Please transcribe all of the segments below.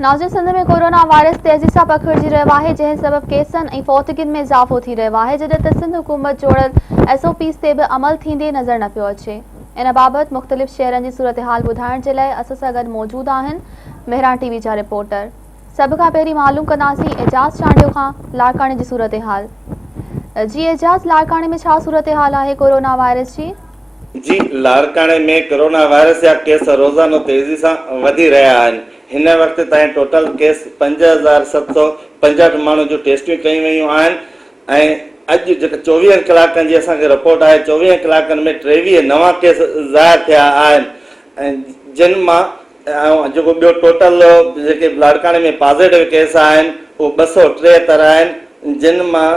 नाज़रीन, सिंध में corona virus तेज़ी सां पखिड़िजी रहियो आहे, जंहिं सबबि केसनि ऐं फ़ौतगियुनि में इज़ाफ़ो थी रहियो आहे, जॾहिं त सिंध हुकूमत जोड़ियल SOPs ते बि अमल थींदे नज़र न पियो अचे। इन बाबति मुख़्तलिफ़ शहरनि जी सूरतहाल ॿुधाइण जे लाइ असां सां गॾु मौजूदु आहिनि मेहरान टीवी जा रिपोर्टर। सभ खां पहिरीं मालूम कंदासीं एजाज़ चांडियो खां लाड़काणे जी सूरतहाल। जी एजाज़, लाड़काणे में छा सूरतहाल आहे कोरोना वायरस जी? जी, लाड़काणे में कोरोना वायरस जा केस रोज़ानो तेज़ी सां वधी रहिया आहिनि। हिन वक़्त ताईं टोटल केस 5765 माण्हुनि जूं टेस्टियूं कयूं वयूं आहिनि ऐं अॼु जेका 24 कलाकनि जी असांखे रिपोर्ट आहे, 24 कलाकनि में 23 नवां केस ज़ाहिर थिया आहिनि ऐं जिन मां जेको ॿियो टोटल जेके लाड़काणे में पॉज़िटिव केस आहिनि उहे 273 आहिनि, जिन मां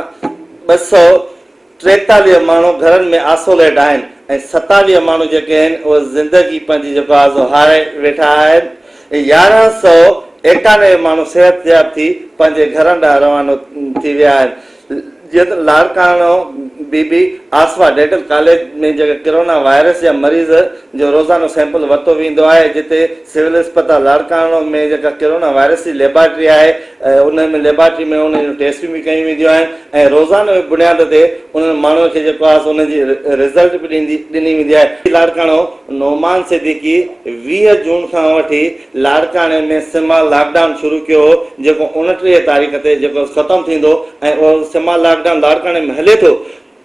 243 माण्हू घरनि में आइसोलेट आहिनि ऐं 27 माण्हू जेके आहिनि उहे ज़िंदगी पंहिंजी जेको आहे सो हारे वेठा आहिनि। 1191 माण्हू सिहतयाब थी पंहिंजे घरनि ॾांहुं रवानो थी विया आहिनि। जीअं त लाड़काणो बीबी आसवा डेंटल कॉलेज में जेके कोरोना वायरस जा मरीज़ जो रोज़ानो सैंपल वरितो वेंदो आहे, जिते सिविल अस्पताल लाड़काणो में जेका कोरोना वायरस जी लेबॉरेटरी आहे उन में लेबॉरेटरी में उन जूं टेस्टियूं बि कयूं वेंदियूं आहिनि ऐं रोज़ानो बुनियाद ते उन्हनि माण्हुनि खे जेको आहे उनजी रिज़ल्ट बि ॾिनी वेंदी आहे। लाड़काणो नोमान सिद्दीकी 20 जून खां वठी लाड़काणे में सिमा लॉकडाउन शुरू कयो, जेको 29 तारीख़ ते जेको ख़तमु थींदो ऐं उहो सिमा लॉकडाउन लाड़काणे में हले थो,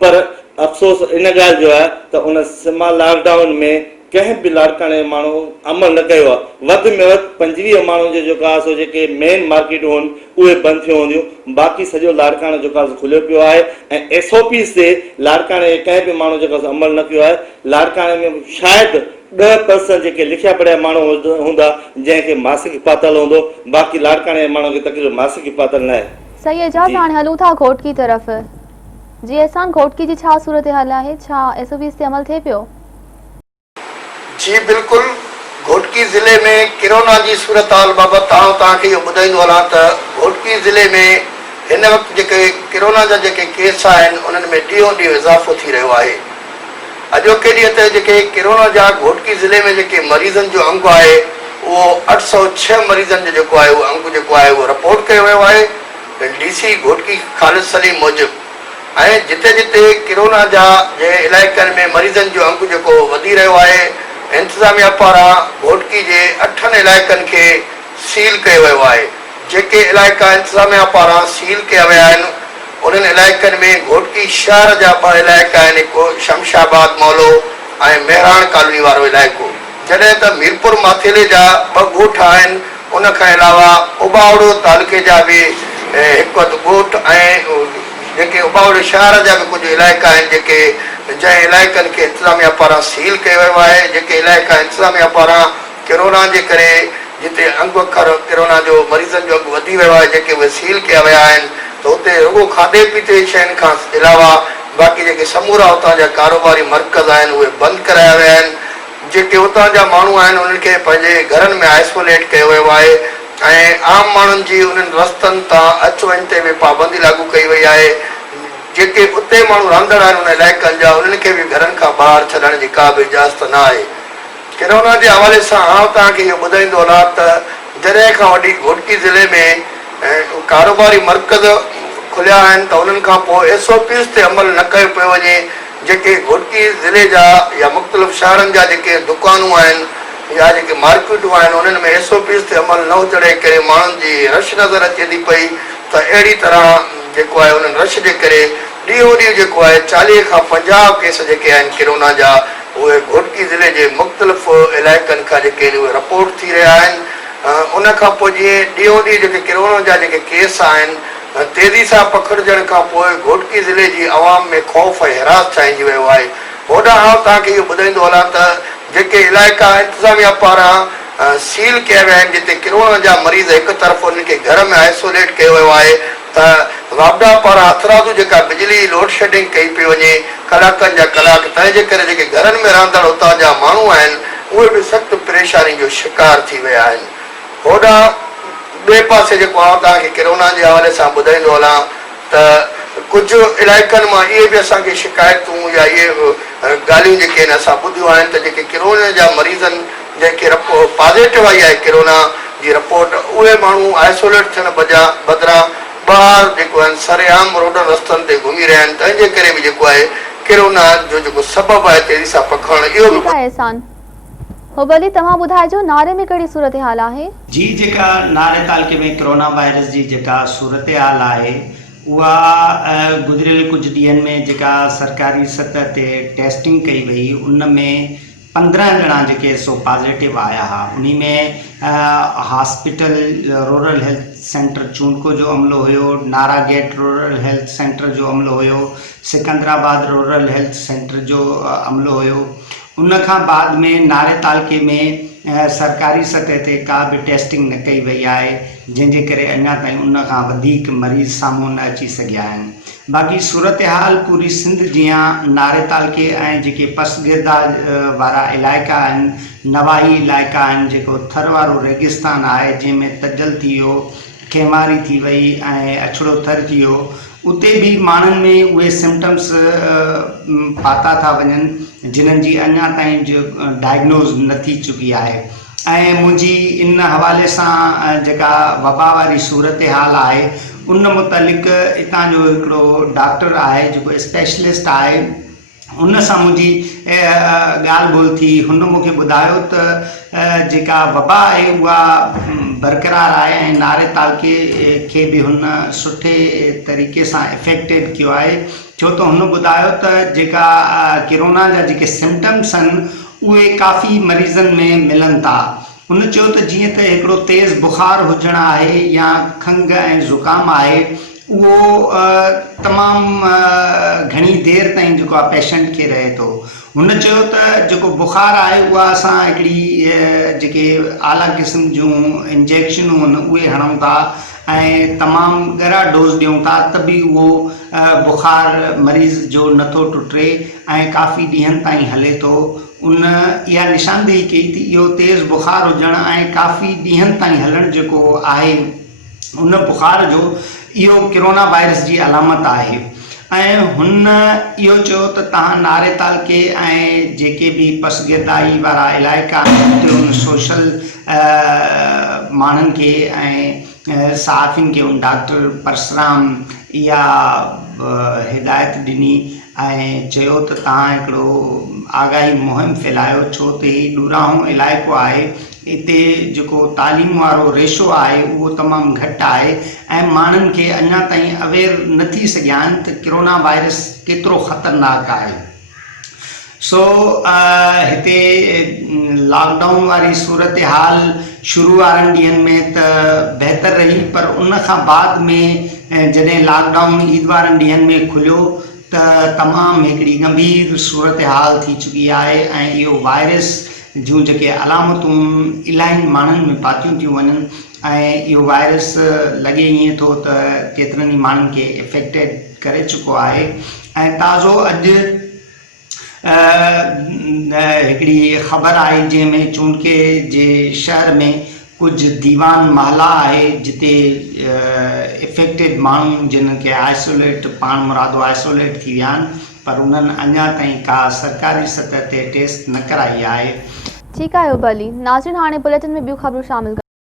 पर अफ़सोस इन ॻाल्हि जो आहे त उन सिमा लॉकडाउन में कंहिं बि लाड़काणे माण्हू अमल न कयो आहे। वधि में वधि 25 माण्हुनि जो जेको आहे सो जेके मेन मार्केटूं आहिनि उहे बंदि थियूं हूंदियूं, बाक़ी सॼो लाड़काणो जेको आहे खुलियो पियो आहे ऐं SOPs ते लाड़काणे कंहिं बि माण्हू जेको अमल न कयो आहे। लाड़काणे में शायदि 10% जेके लिखिया पढ़िया माण्हू हूंदा जंहिंखे मासिक पातल हूंदो, बाक़ी लाड़काणे माण्हू खे तकलीफ़ मासिक पातल न आहे। सही एजाज़, हाणे हलूं था घोटकी तरफ़। जी अहसान, घोटकी जी छा सूरतहाल आहे, छा SOPs ते अमल थिए पियो? जी बिल्कुल, घोटकी ज़िले में कोरोना जी सूरतहाल बाबति तव्हांखे इहो ॿुधाईंदो हलां त घोटकी ज़िले में हिन वक़्तु जेके कोरोना जा जेके केस आहिनि उन्हनि में ॾींहों ॾींहुं इज़ाफ़ो थी रहियो आहे। अॼोके ॾींहं ते जेके कोरोना जा घोटकी ज़िले में जेके मरीज़नि जो अंक आहे उहो 806 मरीज़नि जो जेको आहे उहो अंक जेको आहे उहो रिपोर्ट कयो वियो आहे DC घोटकी ख़ालिद सलीम मूजिबि। ऐं जिते जिते कोरोना जा जे इलाइक़नि में मरीज़नि जो अंक जेको वधी रहियो आहे, इंतिज़ामिया पारां घोटकी जे 8 इलाइक़नि खे सील कयो वियो आहे। जेके इलाइक़ा इंतिज़ामिया पारां सील कया विया आहिनि उन्हनि इलाइक़नि में घोटकी शहर जा 2 इलाइक़ा आहिनि, हिकु शमशाबाद मौलो ऐं मेहराण कॉलोनी वारो इलाइक़ो, जॾहिं त मीरपुर माथेले जा 2 ॻोठ आहिनि। उनखां अलावा उबावड़ो तालुके जा बि हिकु अधु ॻोठ ऐं जेके उबावड़े शहर जा बि कुझु इलाइक़ा आहिनि जेके जंहिं इलाइक़नि खे इंतिज़ामिया पारां सील कयो वियो आहे। जेके इलाइक़ा इंतिज़ामिया पारां कोरोना जे करे जिते अंग अखर कोरोना जो मरीज़नि जो अघु वधी वियो आहे, जेके उहे सील कया विया आहिनि, त हुते रुॻो खाधे पीते शयुनि खां अलावा बाक़ी जेके समूरा हुतां जा कारोबारी मर्कज़ आहिनि उहे बंदि कराया विया आहिनि। जेके हुतां जा माण्हू आहिनि उन्हनि खे पंहिंजे घरनि में आइसोलेट कयो वियो आहे ऐं आम माण्हुनि जी उन्हनि रस्तनि तां अच वञ ते बि पाबंदी लागू कई वई आहे। जेके उते माण्हू रहंदड़ आहिनि उन इलाइक़नि जा उन्हनि खे बि घरनि खां ॿाहिरि छॾण जी का बि इजाज़त न आहे। कोरोना जे हवाले सां तव्हांखे इहो ॿुधाईंदो हलां त जॾहिं खां वठी घोटकी ज़िले में कारोबारी मर्कज़ खुलिया आहिनि त उन्हनि खां पोइ SOPs ते अमल न कयो पियो वञे। जेके घोटकी ज़िले जा या मुख़्तलिफ़ शहरनि जा जेके दुकानूं आहिनि या जेके मार्केटूं आहिनि उन्हनि में SOPs ते अमल न हुजण करे माण्हुनि जी रश नज़र अचे थी पई, त अहिड़ी तरह जेको आहे उन्हनि रश जे करे ॾींहों ॾींहुं जेको आहे 40 खां 50 केस जेके आहिनि कोरोना जा उहे घोटकी ज़िले जे मुख़्तलिफ़ इलाइक़नि खां जेके आहिनि उहे रिपोर्ट थी रहिया आहिनि। उन खां पोइ जीअं ॾींहों ॾींहुं जेके कोरोना जा जेके केस आहिनि तेज़ी सां पखिड़िजण खां पोइ घोटकी ज़िले जी आवाम में ख़ौफ़ ऐं हिरास छाइजी वियो आहे। होॾां तव्हांखे इहो ॿुधाईंदो हलां त जेके इलाइक़ा इंतिज़ामिया पारां सील कया विया आहिनि, जिते कोरोना जा मरीज़ हिकु तरफ़ उन्हनि खे घर में आइसोलेट कयो वियो आहे, त वापडा पारां हथरादू जेका बिजली लोड शेडिंग कई पई वञे कलाकनि जा कलाक, तंहिंजे करे जेके घरनि में रहंदड़ हुतां जा माण्हू आहिनि उहे बि सख़्तु परेशानी जो शिकार थी विया आहिनि। होॾां ॿिए पासे जेको आहे तव्हांखे कोरोना जे हवाले सां ॿुधाईंदो हलां त कुझु इलाइक़नि मां इहे बि असांखे शिकायतूं या इहे ॻाल्हियूं जेके आहिनि असां ॿुधियूं आहिनि त जेके कोरोना जा मरीज़नि जंहिंखे पॉज़िटिव आई आहे कोरोना जी रिपोर्ट उहे माण्हू आइसोलेट थियण बदिरां ॿाहिरि जेको आहिनि सरेआम रोडनि रस्तनि ते घुमी रहिया आहिनि, तंहिंजे करे बि जेको आहे किरोना जो जेको सबबु आहे तेज़ी सां पखणु इहो बि ठीकु आहे एहसान। हुबली तव्हां ॿुधाइजो नारे में कहिड़ी सूरत हाल आहे? जी जेका नारे तालुके में कोरोना वायरस जी जेका सूरत हाल आहे उहा गुज़िरियल कुझु ॾींहंनि में जेका सरकारी सतह ते टेस्टिंग कई वई उन में 15 ॼणा जेके सो पॉज़िटिव आया हुआ। उन में हॉस्पिटल रूरल हेल्थ सेंटर चूंडको जो अमलो हुयो, नारागेट रूरल हेल्थ सेंटर जो अमलो हुयो, सिकंदराबाद रूरल हेल्थ सेंटर जो अमलो हुयो। उन खां बाद में नारे तालुके में सरकारी सतह ते का बि टेस्टिंग न कई वई आहे, जंहिंजे करे अञा ताईं उन खां वधीक मरीज़ साम्हूं न अची सघिया आहिनि। बाक़ी सूरत हाल पूरी सिंध जीअं नारे तालुके ऐं जेके पसगिरदा वारा इलाइक़ा आहिनि, नवाही इलाइक़ा आहिनि, जेको थर वारो रेगिस्तान आहे जंहिंमें तजल थी वियो, खेमारी थी वई ऐं अछड़ो थर थी वियो, उते बि माण्हुनि में उहे सिम्टम्स पाता था वञनि जिन्हनि जी अञा ताईं जो डायग्नोज़ न थी चुकी आहे। ऐं मुंहिंजी इन हवाले सां जेका वबा वारी सूरत हाल आहे उन मुतालिक़ हितां जो हिकिड़ो डॉक्टर आहे जेको स्पेशलिस्ट आहे, उन सां मुंहिंजी ॻाल्हि ॿोल थी। हुन मूंखे ॿुधायो त जेका वबा आहे उहा बरक़रार आहे ऐं नारे तालुके खे बि हुन सुठे तरीक़े सां इफेक्टेड कयो आहे, छो त हुन ॿुधायो त जेका किरोना जा जेके सिम्टम्स आहिनि उहे काफ़ी मरीज़नि में मिलनि था। हुन चयो त जीअं त हिकिड़ो तेज़ बुखार हुजणु आहे या खंघि ऐं ज़ुकाम आहे, उहो तमामु घणी देरि ताईं जेको आहे पेशेंट खे रहे थो। हुन चयो त जेको बुखार आहे उहा असां हिकिड़ी जेके आला क़िस्म जूं इंजेक्शनूं आहिनि उहे हणूं था ऐं तमामु ॻरा डोज़ ॾियूं था त बि उहो बुखार मरीज़ जो नथो टुटे ऐं काफ़ी ॾींहंनि ताईं हले थो। उन इहा निशानदेही कई थी इहो तेज़ बुखार हुजणु ऐं काफ़ी ॾींहंनि ताईं हलणु जेको आहे उन बुखार जो इहो किरोना वायरस जी अलामत आहे। ऐं हुन इहो चयो त तव्हां नारे तालुके ऐं जेके बि पसगिरदाई वारा इलाइक़ा आहिनि उते उन सोशल माण्हुनि खे ऐं सहाफ़ियुनि खे उन डॉक्टर परसराम इहा हिदायत ॾिनी ऐं चयो त तव्हां हिकिड़ो आगाही मुहिम फैलायो, छो त हीउ ॾुराहो इलाइक़ो आहे, हिते जेको तालीम वारो रेशो आहे उहो तमामु घटि आहे ऐं माण्हुनि खे अञा ताईं अवेयर न थी सघिया आहिनि त किरोना वायरस केतिरो ख़तरनाक आहे। सो हिते लॉकडाउन वारी सूरत हाल शुरू वारनि ॾींहंनि में त बहितर रही, पर उन खां बाद में जॾहिं लॉकडाउन ईद वारनि ॾींहंनि में खुलियो त तमामु हिकिड़ी गंभीर सूरत हाल थी चुकी आहे ऐं इहो वायरस जूं जेके अलामतूं इलाही माण्हुनि में पातियूं थियूं वञनि ऐं इहो वायरस लॻे ईअं थो त केतिरनि ई माण्हुनि खे इफेक्टेड करे चुको आहे। ऐं ताज़ो अॼु हिकिड़ी ख़बर आई जंहिंमें चूंडके जे शहर में कुझु दीवान महला आहे जिते इफेक्टेड माण्हू जिन खे आइसोलेट पाण मुरादो आइसोलेट थी विया आहिनि, पर उन्हनि अञा ताईं का सरकारी सतह ते टेस्ट न कराई आहे। ठीकु आहे हुबली। नाज़रीन हाणे बुलेटिन में ॿियूं ख़बरूं शामिल